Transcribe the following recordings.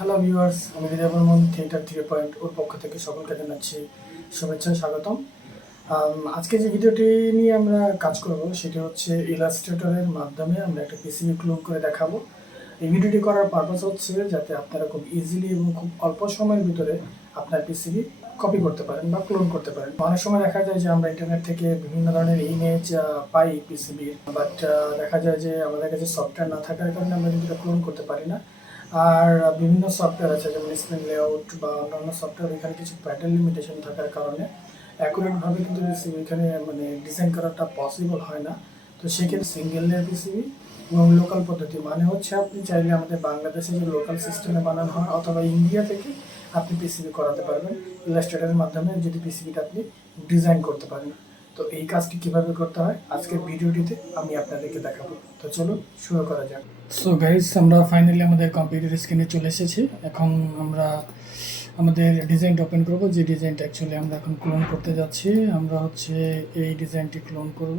Hello viewers, আমি হৃদয় Barman theatre 3 point ওর পক্ষ থেকে সকলকে জানাচ্ছি শুভেচ্ছা স্বাগতম। আজকে যে ভিডিওটি নিয়ে আমরা কাজ করব সেটি হচ্ছে ইলাস্ট্রেটরের মাধ্যমে আমরা একটা পিসিবি ক্লোন করে দেখাবো। এই ভিডিওটি করার পারপাস হচ্ছে যাতে আপনারা খুব ইজিলি এবং খুব অল্প সময়ের ভিতরে আপনার পিসিবি কপি করতে পারেন বা ক্লোন করতে পারেন। অনেক সময় দেখা যায় যে আমরা ইন্টারনেট থেকে বিভিন্ন ধরনের ইমেজ পাই পিসিবির, বাট দেখা যায় যে আমাদের কাছে সফটওয়্যার না থাকার কারণে আমরা কিন্তু এটা ক্লোন করতে পারি না। আর বিভিন্ন সফটওয়্যার আছে যেমন স্ক্রিন লেআউট বা অন্যান্য সফটওয়্যার, এখানে কিছু প্যাটার্ন লিমিটেশন থাকার কারণে অ্যাকুরেটভাবে কিন্তু পিসিবি এখানে ডিজাইন করাটা পসিবল হয় না। তো সেক্ষেত্রে সিঙ্গেল লেয়ার পিসিবি এবং লোকাল পদ্ধতি মানে হচ্ছে আপনি চাইলে আমাদের বাংলাদেশে যে লোকাল সিস্টেমে বানানো হয় অথবা ইন্ডিয়া থেকে আপনি পিসিবি করাতে পারবেন ইলাস্ট্রেটরের মাধ্যমে যদি পিসিবিটা আপনি ডিজাইন করতে পারেন। তো এই কাজটি কিভাবে করতে হয় আজকের ভিডিওটিতে আমি আপনাদেরকে দেখাবো। তো চলো শুরু করা যাক। সো গাইস, আমরা ফাইনালি আমাদের কম্পিউটার স্ক্রিনে চলে এসেছি। এখন আমরা আমাদের ডিজাইনটা ওপেন করব, যে ডিজাইনটা অ্যাকচুয়ালি আমরা এখন ক্লোন করতে যাচ্ছি। আমরা হচ্ছে এই ডিজাইনটি ক্লোন করব।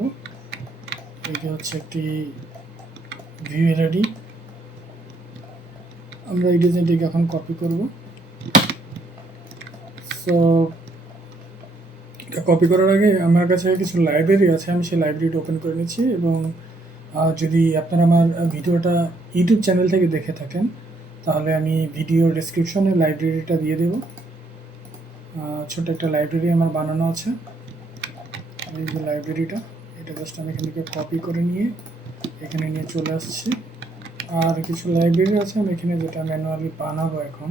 এটি হচ্ছে একটি ভিউ এলইডি। আমরা এই ডিজাইনটিকে এখন কপি করব। সো কপি করার আগে আমার কাছে কিছু লাইব্রেরি আছে, আমি সেই লাইব্রেরিটা ওপেন করে নিচ্ছি। এবং যদি আপনারা আমার ভিডিওটা ইউটিউব চ্যানেল থেকে দেখে থাকেন তাহলে আমি ভিডিও ডেসক্রিপশনে লাইব্রেরিটা দিয়ে দেব। ছোট একটা লাইব্রেরি আমার বানানো আছে, এই যে লাইব্রেরিটা, এটা জাস্ট আমি এখান থেকে কপি করে নিয়ে এখানে নিয়ে চলে আসছি। আর কিছু লাইব্রেরি আছে আমি এখানে যেটা ম্যানুয়ালি বানাবো এখন।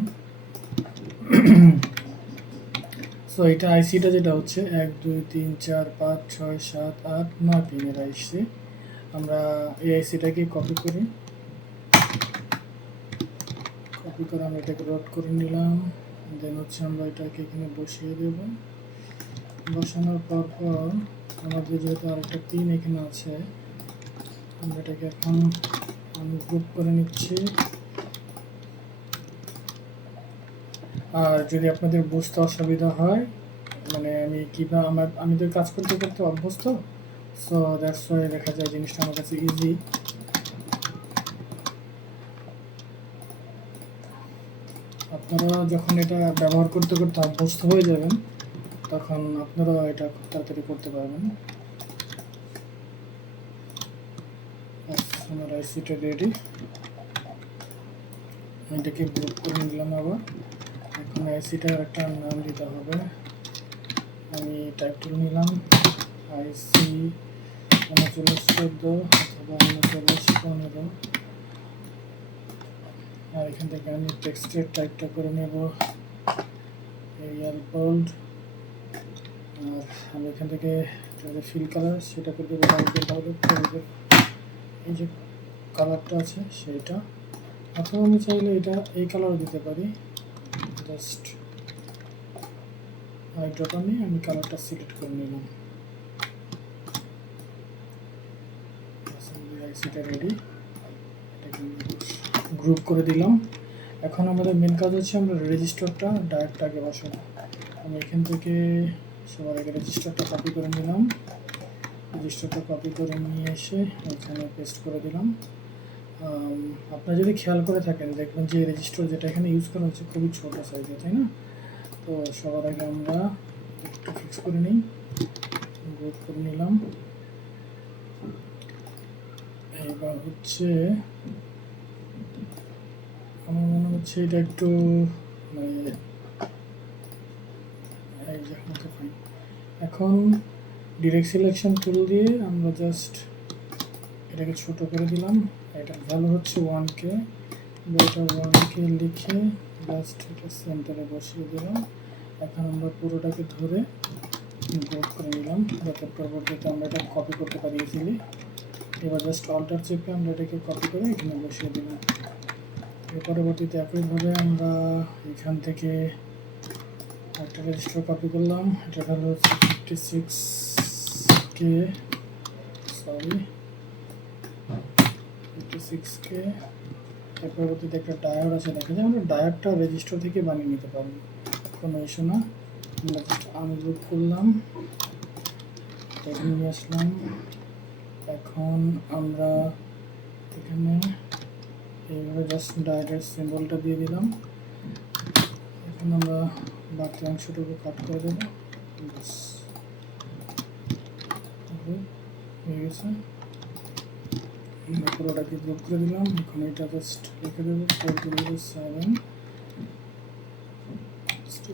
সো এটা আইসিটা যেটা হচ্ছে 1 2 3 4 5 6 7 8 9 পিনের আইসি। আমরা এই আইসিটাকে কপি করে আমরা এটাকে রোড করে নিলাম। দেন হচ্ছে আমরা এটাকে এখানে বসিয়ে দেব। বসানোর পর আমাদের যেহেতু আরেকটা পিন এখানে আছে, আমরা এটাকে এখন গ্রুপ করে নিচ্ছি। আর যদি আপনাদের বুঝতে অসুবিধা হয়, আমি কিভাবে আমি তো কাজ করতে করতে অভ্যস্ত, সো দ্যাটস ওয়াই দেখা যায় জিনিসটা আমার কাছে ইজি। আপনারা যখন এটা ব্যবহার করতে করতে অভ্যস্ত হয়ে যাবেন তখন আপনারা এটা খুব তাড়াতাড়ি করতে পারবেন। আমার আইসিটা রেডি, এটাকে গ্রুপ করে নিলাম। আবার এখন আইসিটার একটা নাম দিতে হবে। আমি টাইটেল নিলাম আইসি 3914 অথবা 3915। আর এখান থেকে আমি টেক্সটের টাইপটা করে নেব এরিয়াল বোল্ড। আর আমি এখান থেকে ফিল কালার সেটা করে দেবো এই যে কালারটা আছে সেইটা, অথবা আমি চাইলে এটা এই কালারও দিতে পারি। জাস্ট আইড্রপটা নিয়ে আমি কালারটা সিলেক্ট করে নিলাম। আইসিটা রেডি, এটাকে গ্রুপ করে দিলাম। এখন আমাদের মেন কাজ হচ্ছে আমরা রেজিস্টারটা ডাইরেক্ট আগে বসাবো। আমি এখান থেকে সবার আগে রেজিস্টারটা কপি করে নিলাম। রেজিস্টারটা কপি করে নিয়ে এসে এখানে পেস্ট করে দিলাম। আপনারা যদি খেয়াল করে থাকেন দেখবেন যে রেজিস্টার যেটা এখানে ইউজ করা হচ্ছে খুবই ছোট সাইজে, তাই না? তো সবার আগে আমরা একটু ফিক্স করে নিই, গ্রুপ করে নিলাম। এবার হচ্ছে আমার মনে হচ্ছে এটা একটু এখন ডিরেক্ট সিলেকশন টুল দিয়ে আমরা জাস্ট এটাকে ছোট করে দিলাম। এটার ভ্যালু হচ্ছে 1K, এটা 1K লিখে জাস্ট এটা সেন্টারে বসিয়ে দিলাম। এখন আমরা পুরোটাকে ধরে গ্রুপ করে নিলাম যাতে পরবর্তীতে আমরা এটা কপি করতে পারি ইজিলি। এবার জাস্ট অল্টার চেপে আমরা এটাকে কপি করে এখানে বসিয়ে দিলাম। এর পরবর্তীতে একইভাবে আমরা এখান থেকে একটা রেজিস্টার কপি করলাম, এটা ভ্যালু হচ্ছে 56K, এর পরবর্তীতে একটা ডায়োড আছে, দেখা যায় আমরা ডায়োডটা রেজিস্টার থেকে বানিয়ে নিতে পারবো, কোনো ইস্যু না। আমরা জাস্ট আনগ্রুপ করলাম, এখানে নিয়ে আসলাম। এখন আমরা এখানে এইভাবে জাস্ট ডায়োডের সিম্বলটা দিয়ে দিলাম। এখন আমরা বাকি অংশটুকু কাট করে দেবো। হয়ে গেছে, আমরা পুরোটাকে গ্রুপ করে দিলাম। এখন এটা জাস্ট লিখে দেবো 407,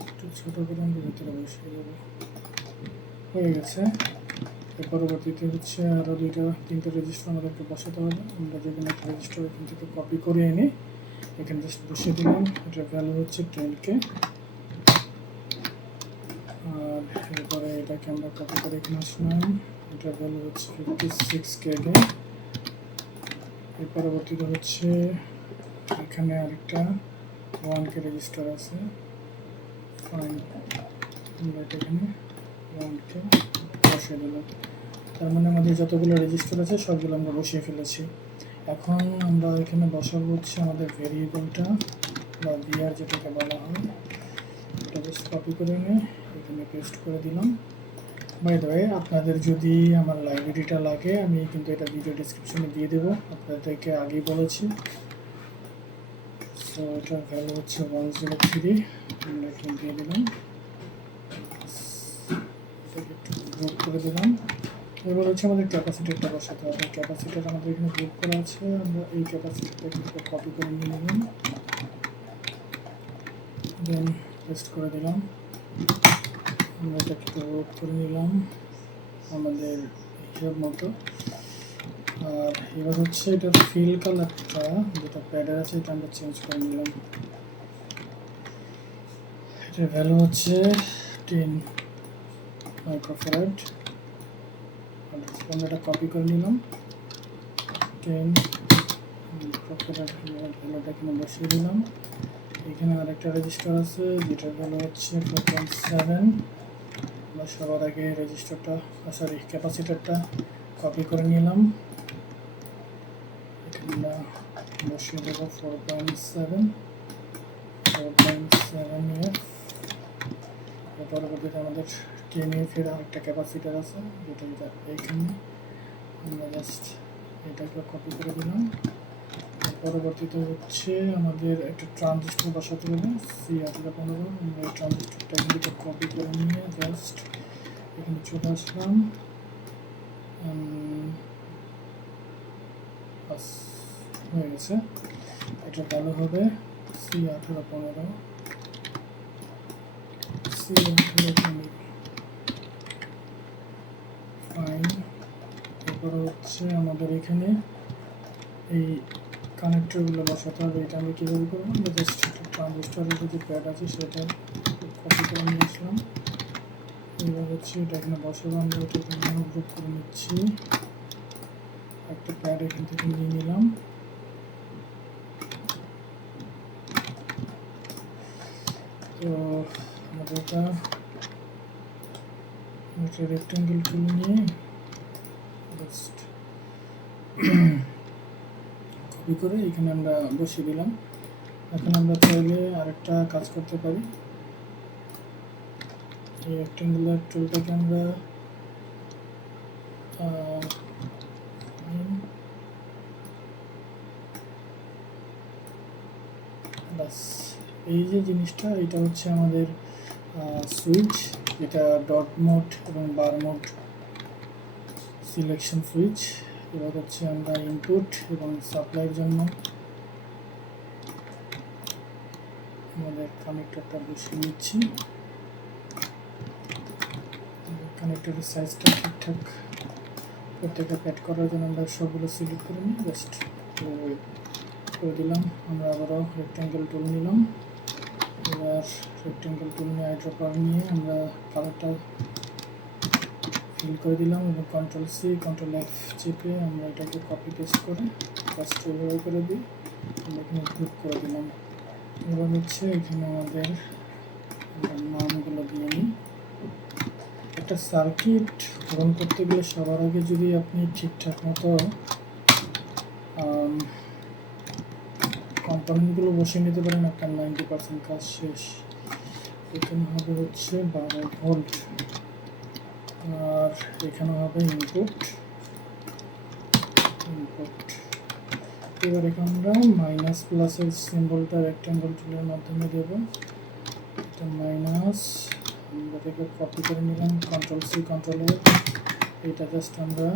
একটু ছোটো করে আমরা ভিতরে বসিয়ে দেবো। হয়ে গেছে। এর পরবর্তীতে হচ্ছে আরও 2-3টা রেজিস্টার আমাদেরকে বসাতে হবে। আমরা যেখানে একটা রেজিস্টার এখান থেকে কপি করে এনে এখানে জাস্ট বসিয়ে দিলাম। এটার ভ্যালু হচ্ছে 10K। আর এরপরে এটাকে আমরা কপি করে এখানে আসলাম, এটার ভ্যালু হচ্ছে 56K। এর পরবর্তীতে হচ্ছে এখানে আরেকটা 1K রেজিস্টার আছে, ফাইন, আমরা এটা এখানে 1K বসিয়ে দিলাম। তার মানে আমাদের যতগুলো রেজিস্টার আছে সবগুলো আমরা বসিয়ে ফেলেছি। এখন আমরা এখানে বসাবো হচ্ছে আমাদের ভেরিয়েবলটা বা ভিআর যেটাকে বলা হয়। এটা জাস্ট কপি করে নিয়ে এখানে পেস্ট করে দিলাম। বাই দ্য ওয়ে, আপনাদের যদি আমার লাইব্রেরিটা লাগে আমি কিন্তু এটা ভিডিও ডিসক্রিপশনে দিয়ে দেবো, আপনাদেরকে আগেই বলেছি। সো এটার ভ্যালু হচ্ছে 103, আমরা এখানে দিয়ে দিলাম, এটাকে একটু গ্রুপ করে দিলাম। এবার হচ্ছে আমাদের ক্যাপাসিটারটা বসাতে হবে। ক্যাপাসিটার আমাদের এখানে গ্রুপ করা আছে, আমরা এই ক্যাপাসিটারটা কিন্তু কপি করে নিয়ে নিলাম, দেন পেস্ট করে দিলাম। আমরা এটা একটু গ্রুপ করে নিলাম আমাদের হিসাব মতো। আর এবার হচ্ছে এটার ফিল কালারটা যেটা প্যাডের আছে এটা আমরা চেঞ্জ করে নিলাম। এটার ভ্যালু হচ্ছে 10 মাইক্রোফ্যারাড। আমরা এটা কপি করে নিলাম, 10 মাইক্রোফ্যারাড ভ্যালুটা এখানে বসিয়ে দিলাম। এখানে আরেকটা রেজিস্টার আছে যেটার ভ্যালু হচ্ছে 4.7। আমরা সবার আগে রেজিস্টারটা ক্যাপাসিটারটা কপি করে নিলাম, এখানে আমরা বসিয়ে দেবো 4.7 F। এর পরবর্তীতে আমাদের 10F এর আরেকটা ক্যাপাসিটার আছে যেটা এইখানে, আমরা জাস্ট এটাকে কপি করে দিলাম। পরবর্তীতে হচ্ছে আমাদের একটা ট্রানজিস্টর বসাতে হবে C1815। আমরা এই ট্রানজিস্টরটা এখান থেকে কপি করে নিয়ে জাস্ট এখানে চলে আসলাম। বাস হয়ে গেছে। এটা ভ্যালু হবে C1815। ফাইন। এরপরে হচ্ছে আমাদের এখানে এই কানেক্টরগুলো বসাতে হবে। এটা আমি কীভাবে করবো, আমরা জাস্ট ট্রানজিস্টরের যে প্যাড আছে সেটা কপি করে নিয়ে আসলাম। এবার হচ্ছে এটা এখানে বসাবো, আমরা এটা এখানে গ্রুপ করে নিচ্ছি, একটা প্যাড এখান থেকে নিয়ে নিলাম। তো আমাদের এটা একটা রেক্টেঙ্গেল টুল নিয়ে জাস্ট কপি করে এখানে আমরা বসিয়ে দিলাম। এখন আমরা চাইলে আরেকটা কাজ করতে পারি, এই রেক্টেঙ্গুলার টুলটাকে আমরা বাস এই যে জিনিসটা, এটা হচ্ছে আমাদের সুইচ, এটা ডট মোড এবং বার মোড সিলেকশন সুইচ। এবার হচ্ছে আমরা ইনপুট এবং সাপ্লাইয়ের জন্য আমাদের কানেক্টরটা বসিয়ে নিচ্ছি। কানেক্টরের সাইজটা ঠিকঠাক প্রত্যেকটা প্যাড করার জন্য আমরা সবগুলো সিলেক্ট করে নিই, জাস্ট করে দিলাম। আমরা আবারও রেক্টেঙ্গেল টুল নিলাম, এবার রেক্টেঙ্গেল টুল নিয়ে আইড্রপার নিয়ে আমরা কালারটা ফিল করে দিলাম এবং Ctrl+C Ctrl+F চেপে আমরা এটাকে কপি পেস্ট করে জাস্ট এভাবে করে দিই, আমরা এখানে গ্রুপ করে দিলাম। এবার হচ্ছে এখানে আমাদের নামগুলো দিয়ে নিই। একটা সার্কিট রন করতে গেলে সবার আগে যদি আপনি ঠিকঠাক মতো কম্পোনেন্টগুলো বসিয়ে নিতে পারেন, একটা 90% কাজ শেষ। এখানে হবে হচ্ছে 12 ভোল্ট, আর এখানে হবে ইনপুট। এবার এখানে আমরা মাইনাস প্লাসের সিম্বলটা রেক্টেঙ্গল টুলের মাধ্যমে দেব, এটা মাইনাস, আমরা থেকে কপি করে নিলাম, কন্ট্রোল সি কন্ট্রোল এ, এটা জাস্ট আমরা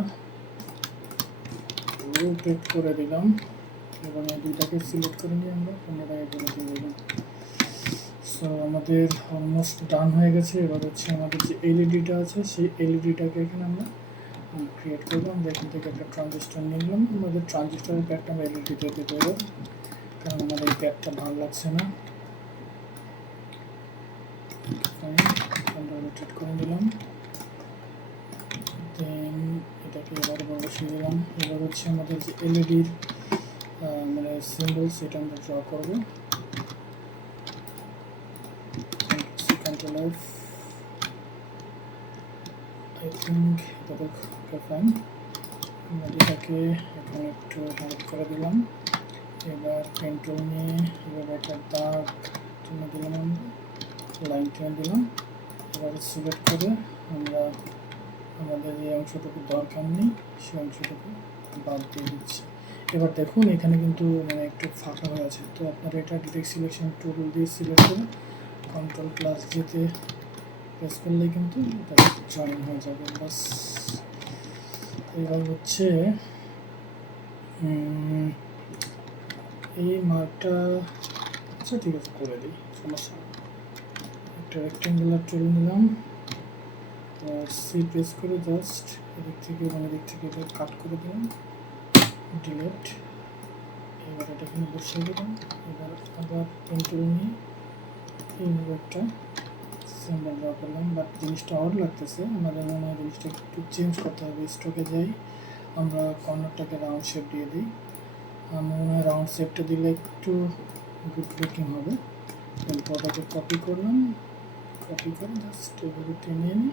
রোটেট করে দিলাম এবং এই দুইটাকে সিলেক্ট করে নিয়ে আমরা পুনরায় বলে দিয়ে দিলাম। সো আমাদের অলমোস্ট ডান হয়ে গেছে। এবার হচ্ছে আমাদের যে এলইডিটা আছে সেই এলইডিটাকে এখানে আমরা ক্রিয়েট করবো। আমরা এখান থেকে একটা ট্রানজিস্টর নিলাম, আমাদের ট্রানজিস্টরের প্যাকটা আমরা এলইডিতে দিতে দেবো, কারণ আমাদের এই প্যাকটা ভালো লাগছে না। আমরা রোটেট করে দিলাম, দেন এটাকে এবার বসিয়ে দিলাম। এবার হচ্ছে আমাদের যে এলইডির মানে সিম্বল সেটা আমরা ড্র করবো। কন্ট্রোল এফ, আই থিঙ্ক এটা ফাইন। আমরা এটাকে এখন একটু হাইড করে দিলাম। এবার পেন টুল নিয়ে এবার একটা দাগ টেনে দিলাম, আমরা লাইন টেনে দিলাম। এবার সিলেক্ট করে আমরা আমাদের যে অংশটুকু দরকার নেই সেই অংশটুকু বাদ দিয়ে দিচ্ছি। এবার দেখুন এখানে কিন্তু মানে একটু ফাঁকা হয়ে আছে, তো আপনারা এটা ডিরেক্ট সিলেকশন টুল দিয়ে সিলেক্ট করে কন্ট্রোল প্লাস যেতে প্রেস করলে কিন্তু এটা জয়েন হয়ে যাবে। বাস এবার হচ্ছে এই মার্কটা, আচ্ছা ঠিক আছে করে দিই, সমস্যা নেই। একটা রেক্টেঙ্গুলার টুল নিলাম, সি প্রেস করে জাস্ট এদিক থেকে মানে দিক থেকে এটা কাট করে দিলাম, ডিলেট। এবার এটা এখানে বসিয়ে দিলাম। এবার আবার পেন টুল নিয়ে এইভাবে একটা সিম্বল ড্র করলাম, বাট জিনিসটা অড লাগতেছে। আমাদের মনে হয় জিনিসটা একটু চেঞ্জ করতে হবে। স্ট্রোকে যাই, আমরা কর্নারটাকে রাউন্ড শেপ দিয়ে দিই। আমার মনে হয় রাউন্ড শেপটা দিলে একটু গুড লুকিং হবে। ওটাকে কপি করলাম, কপি করে জাস্ট এভাবে টেনে এনে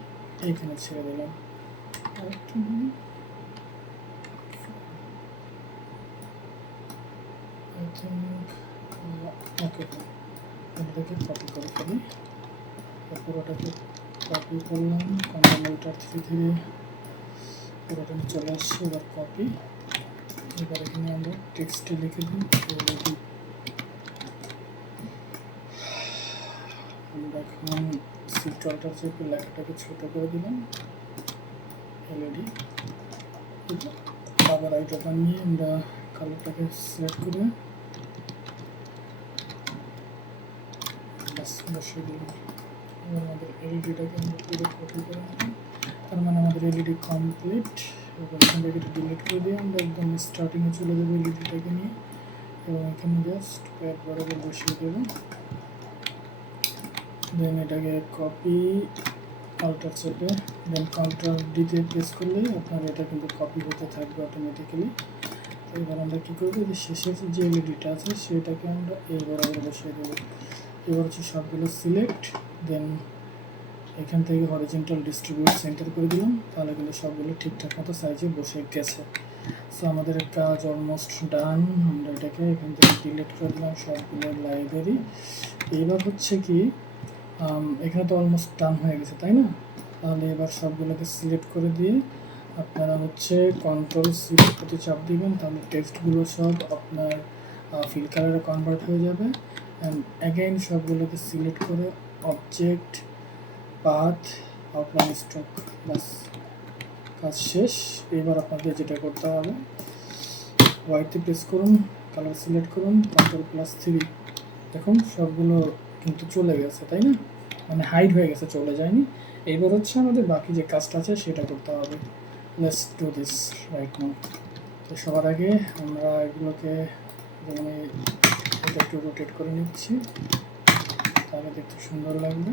এইখানে ছেড়ে দিলাম। আরেকটু আই থিঙ্ক ওকে, এটাকে কপি করে ফেলি। পুরোটাকে কপি করলাম, কন্ট্রোল ধীরে পুরোটা চলে আসছে। এবার কপি, এবার এখানে আমরা টেক্সটে লিখে দিই এলইডি। আমরা এখন শিফট অল্টার চেপে লেখাটাকে ছোট করে দিলাম, এলইডি। আবার আইড্রপার নিয়ে আমরা কালারটাকে সিলেক্ট করে বসিয়ে দিলাম। এবার আমাদের এলইডিটাকে আমরা পুরো কপি করে নিলাম, তার মানে আমাদের এলইডি কমপ্লিট। এবার এখান থেকে এটা ডিলিট করে দিয়ে আমরা একদম স্টার্টিংয়ে চলে যাবো এলইডিটাকে নিয়ে, এবং এখানে জাস্ট প্যাড বরাবর বসিয়ে দেবো। দেন এটাকে কপি, অল্টার চেপে দেন কন্ট্রোল ডিতে প্রেস করলে আপনার এটা কিন্তু কপি হতে থাকবে অটোমেটিক্যালি। তো এবার আমরা কী করবো, যে শেষের যে এলইডিটা আছে সেটাকে আমরা এই বরাবর বসিয়ে দেবো। এবার হচ্ছে সবগুলো সিলেক্ট, দেন এখান থেকে হরিজন্টাল ডিস্ট্রিবিউট সেন্টার করে দিলাম, তাহলে কিন্তু সবগুলো ঠিকঠাক মতো সাইজে বসে গেছে। সো আমাদের কাজ অলমোস্ট ডান। আমরা এটাকে এখান থেকে ডিলিট করে দিলাম সবগুলো লাইব্রেরি। এবার হচ্ছে কি এখানে তো অলমোস্ট ডান হয়ে গেছে, তাই না? তাহলে এবার সবগুলোকে সিলেক্ট করে দিয়ে আপনারা হচ্ছে কন্ট্রোল সিলেক্ট চাপ দিবেন, তাহলে টেক্সটগুলো সব আপনার ফিল কালারে কনভার্ট হয়ে যাবে। অ্যান্ড অ্যাগেইন সবগুলোকে সিলেক্ট করে অবজেক্ট, পাথ, আউটলাইন, স্ট্রোক, বাস কাজ শেষ। এবার আপনাদের যেটা করতে হবে, ওয়াইতে প্রেস করুন, কালার সিলেক্ট করুন, কন্ট্রোল প্লাস 3, দেখুন সবগুলো কিন্তু চলে গেছে, তাই না? মানে হাইড হয়ে গেছে, চলে যায়নি। এবার হচ্ছে আমাদের বাকি যে কাজটা আছে সেটা করতে হবে। Let's do this right now. তো সবার আগে আমরা এগুলোকে মানে এটা একটু রোটেট করে নিচ্ছি, তাহলে দেখতে সুন্দর লাগবে।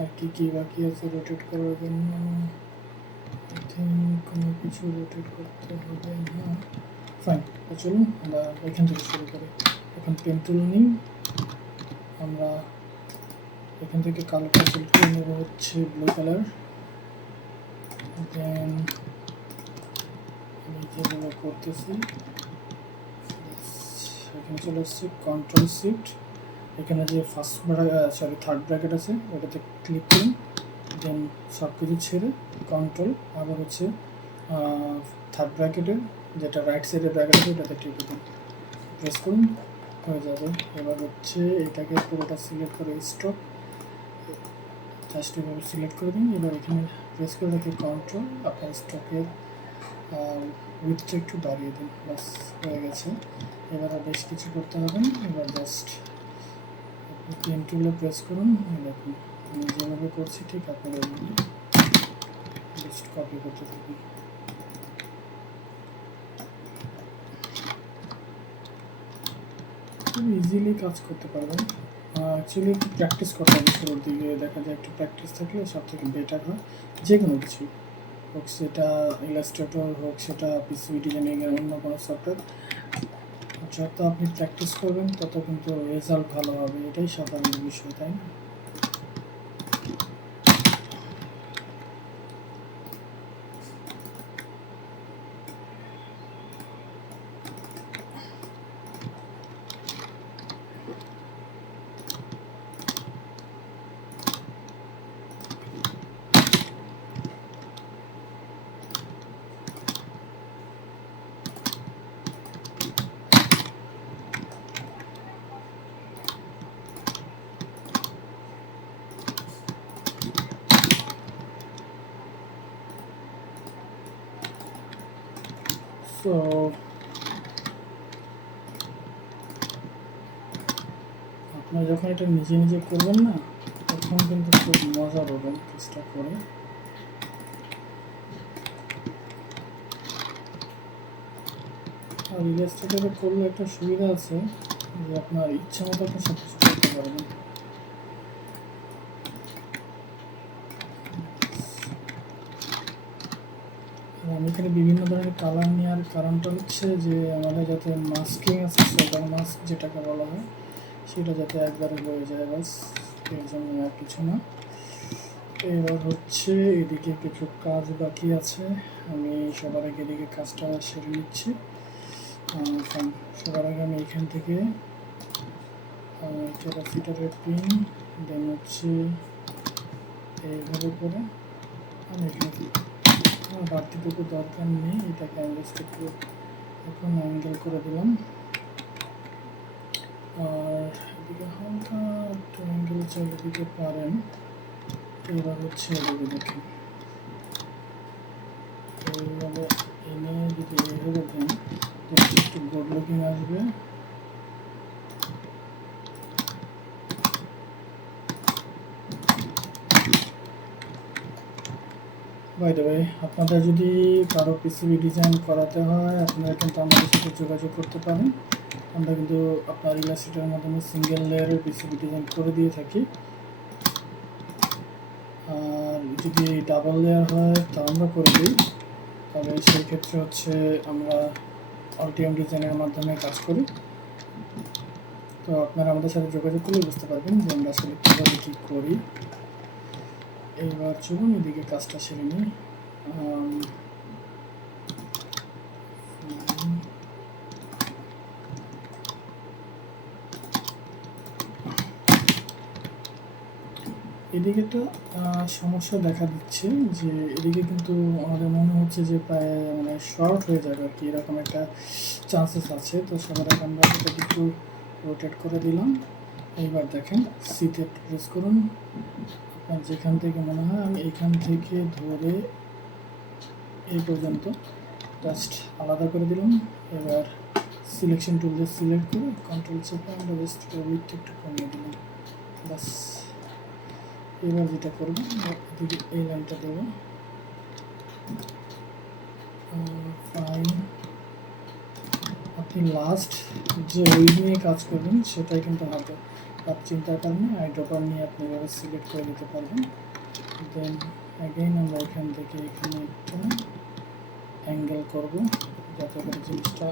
আর কি বাকি আছে রোটেট করার জন্য? আই থিঙ্ক কোনো কিছু রোটেট করতে হবে না। ফাইন, চলুন আমরা এখান থেকে শুরু করি। এখন পেন টুল নিই, আমরা এখান থেকে কালারটা সিলেক্ট করে নেব হচ্ছে ব্লু কালার। দেন আমি যেগুলো করতেছি এখানে চলে আসছি, কন্ট্রোল শিফট, এখানে যে থার্ড ব্র্যাকেট আছে ওটাতে ক্লিক করুন, দেন সব কিছু ছেড়ে কন্ট্রোল, আবার হচ্ছে থার্ড ব্র্যাকেটের যেটা রাইট সাইডের ব্র্যাকেট আছে ওটাতে টিপে দিন, প্রেস করুন, হয়ে যাবে। এবার হচ্ছে এটাকে পুরোটা সিলেক্ট করে স্টপ, জাস্ট এভাবে সিলেক্ট করে দিন। এবার এখানে প্রেস করে রেখে কন্ট্রোল আপনার স্টকের উইথটা একটু বাড়িয়ে দিন, বাস হয়ে গেছে। এবার আর বেশ কিছু করতে হবে না, এবার জাস্ট আপনি পেন টুলে প্রেস করুন। দেখুন আমি যেভাবে করছি ঠিক আপনারা ওইভাবে জাস্ট কপি করতে থাকুন। খুব ইজিলি কাজ করতে পারবেন। অ্যাকচুয়ালি একটু প্র্যাকটিস করতে হবে শুরুর দিকে, দেখা যায় একটু প্র্যাকটিস থাকলে সব থেকে বেটার হয় যে কোনো কিছু হোক, সেটা ইলাস্ট্রেটর হোক, সেটা পিসিবি ডিজাইনিংয়ের অন্য কোনো সফটওয়্যার। যত আপনি প্র্যাকটিস করবেন তত কিন্তু রেজাল্ট ভালো হবে, এটাই স্বাভাবিক বিষয়, তাই না? সো আপনারা যখন এটা নিজে নিজে করবেন না, তখন কিন্তু খুব মজা পাবেন কাজটা করে। আর ইলাস্ট্রেটরে করলে একটা সুবিধা আছে যে আপনার ইচ্ছা মতো আপনি সব কিছু করতে পারবেন। আমি এখানে বিভিন্ন ধরনের কালার নেওয়ার কারণটা হচ্ছে যে আমাদের যাতে মাস্কিং আছে, সোলার মাস্ক যেটাকে বলা হয়, সেটা যাতে একবারে হয়ে যায়, বাস এর জন্য আর কিছু না। এবার হচ্ছে এদিকে কিছু কাজ বাকি আছে, আমি সবার আগে এদিকে কাজটা সেরে নিচ্ছি। সবার আগে আমি এখান থেকে ক্যাপাসিটারের পিন, দেন হচ্ছে এইভাবে করে আমি এখানে আমার বাড়তিটুকু দরকার নেই, এটাকে আমি জাস্ট একটু এখন অ্যাঙ্গেল করে দিলাম। আর এদিকে হালকা একটু অ্যাঙ্গেল চালিয়ে দিতে পারেন। এবার হচ্ছে এদিকে দেখেন, এইভাবে এনে যদি এইভাবে দেন একটু গুড লুকিং আসবে। বাই দ্য ওয়ে, আপনাদের যদি কারো পিসিবি ডিজাইন করাতে হয় আপনারা কিন্তু আমাদের সাথে যোগাযোগ করতে পারেন। আমরা কিন্তু আপনার ইলাস্ট্রেটরের মাধ্যমে সিঙ্গেল লেয়ারের পিসিবি ডিজাইন করে দিয়ে থাকি। আর যদি ডাবল লেয়ার হয় তা আমরা করে দিই, তবে সেই ক্ষেত্রে হচ্ছে আমরা আলটিএম ডিজাইনের মাধ্যমে কাজ করি। তো আপনারা আমাদের সাথে যোগাযোগ করলে বুঝতে পারবেন যে আমরা আসলে কীভাবে কী করি। এইবার চলুন এদিকে কাজটা সেরে নিই। এদিকে একটা সমস্যা দেখা দিচ্ছে যে এদিকে কিন্তু আমাদের মনে হচ্ছে যে প্রায় মানে শর্ট হয়ে যাবে আর কি, এরকম একটা চান্সেস আছে। তো সবার আগে আমরা এটাকে একটু রোটেট করে দিলাম। এইবার দেখেন সিতে একটু প্রেস করুন, আপনার যেখান থেকে মনে হয় আমি এইখান থেকে ধরে এই পর্যন্ত জাস্ট আলাদা করে দিলাম। এবার সিলেকশন টুল দিয়ে সিলেক্ট করে কন্ট্রোল চেপে আমরা জাস্ট উইথটা একটু কমিয়ে দিলাম, বাস। এবার যেটা করবো এদিকে এই লাইনটা দেবো, ফাইন। আপনি লাস্ট যে উইড নিয়ে কাজ করবেন সেটাই কিন্তু হবে, আর চিন্তার কারণে আইড্রপার নিয়ে আপনি এভাবে সিলেক্ট করে দিতে পারবেন। দেন অ্যাগেইন আমরা এখান থেকে এখানে একটা অ্যাঙ্গেল করব যাতে করে জিনিসটা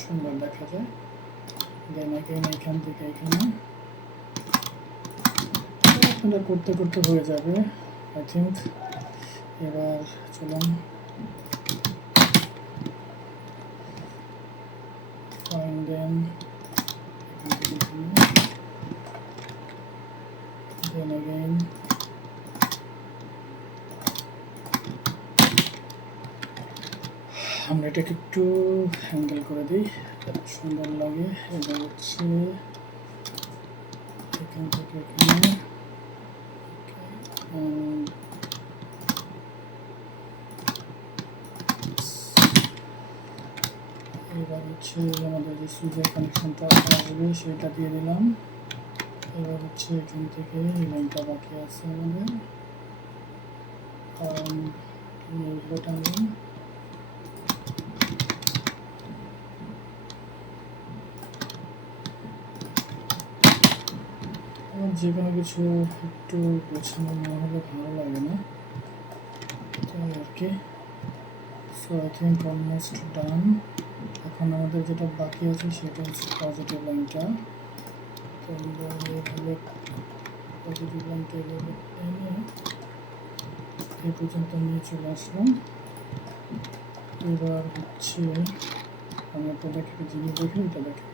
সুন্দর দেখা যায়। দেন অ্যাগেইন এখান থেকে এখানে আপনারা করতে করতে হয়ে যাবে আই থিঙ্ক। এবার চলুন ফাইন, দেন again আমরা এটাকে একটু হ্যান্ডেল করে দিই, সুন্দর লাগে। এটা হচ্ছে এখান থেকে এখানে, এবার হচ্ছে আমাদের যে সুইচের কানেকশনটা আসবে সেটা দিয়ে দিলাম। এবার হচ্ছে এখান থেকে এই লাইনটা বাকি আছে আমাদের, টানলাম। আমার যে কোনো কিছু একটু গোছানো না হলে ভালো লাগে না, তাই আর কি। So I think almost done. এখন আমাদের যেটা বাকি আছে সেটা হচ্ছে পজিটিভ লাইনটা। তো আমরা এইভাবে পজিটিভ লাইনটা এভাবে এনে এই পর্যন্ত নিয়ে চলে আসলাম। এবার হচ্ছে আমি আপনাদেরকে একটা জিনিস দেখি, এটা দেখি।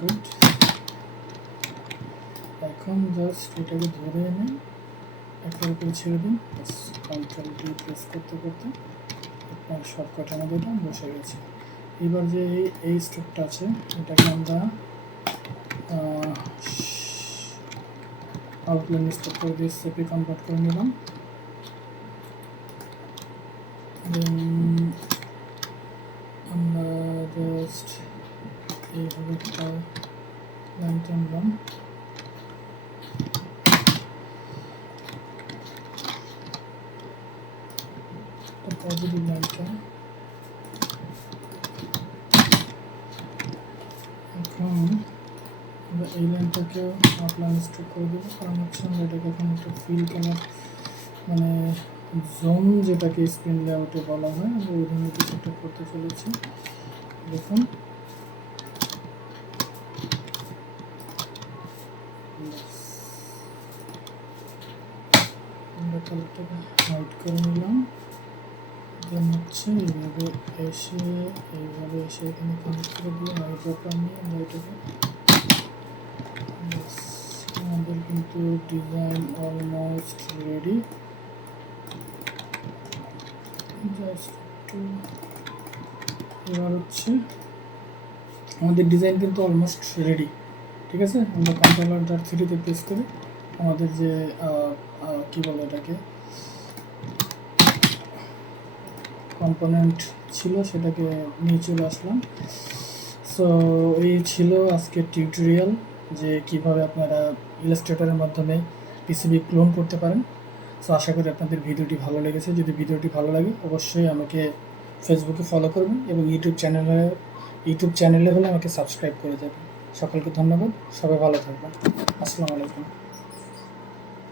গুড। এখন জাস্ট এটাকে ধরে এনে একটার উপরে ছেড়ে দিন, কন্ট্রোল ডি প্রেস করতে করতে আপনার শর্টকাট আমাদের এটা বসে গেছে। এবার যে এই স্টেপটা আছে এটাকে আমরা আউটলাইন স্টেপ করে দিয়ে স্টেপে কনভার্ট করে নিলাম। আমরা জাস্ট এইভাবে একটা লাইন টানলাম। পজিটিভ লাইনটা এখন আমরা এই লাইনটাকেও আউটলাইন স্ট্রোক করে দেবো, কারণ হচ্ছে আমরা এটাকে এখন একটা ফিল কালার মানে জোন যেটাকে স্ক্রিন লেআউটে বলা হয়, আমরা ওই ধরনের কিছু একটা করতে চলেছি। দেখুন আমরা কালারটাকে হাইড করে নিলাম। দেন হচ্ছে এইভাবে এসে এখানে কানেক্ট করে দিয়ে হাইড্রোপ্যান নিয়ে আমরা এটাকে, আমাদের কিন্তু ডিজাইন অলমোস্ট রেডি। জাস্ট একটু এবার হচ্ছে আমাদের ডিজাইন কিন্তু অলমোস্ট রেডি, ঠিক আছে। আমরা কন্ট্রোলার.3 প্রেস করি আমাদের যে কি বলে এটাকে কম্পোনেন্ট ছিল সেটাকে নিয়ে চলে আসলাম। সো এই ছিল আজকের টিউটোরিয়াল, যে কিভাবে আপনারা ইলাস্ট্রেটরের মাধ্যমে পিসিবি ক্লোন করতে পারেন। সো আশা করি আপনাদের ভিডিওটি ভালো লেগেছে। যদি ভিডিওটি ভালো লাগে অবশ্যই আমাকে ফেসবুকে ফলো করবেন এবং ইউটিউব চ্যানেলে হলে আমাকে সাবস্ক্রাইব করে দেবেন। সকলকে ধন্যবাদ, সবাই ভালো থাকবেন। আসসালামু আলাইকুম।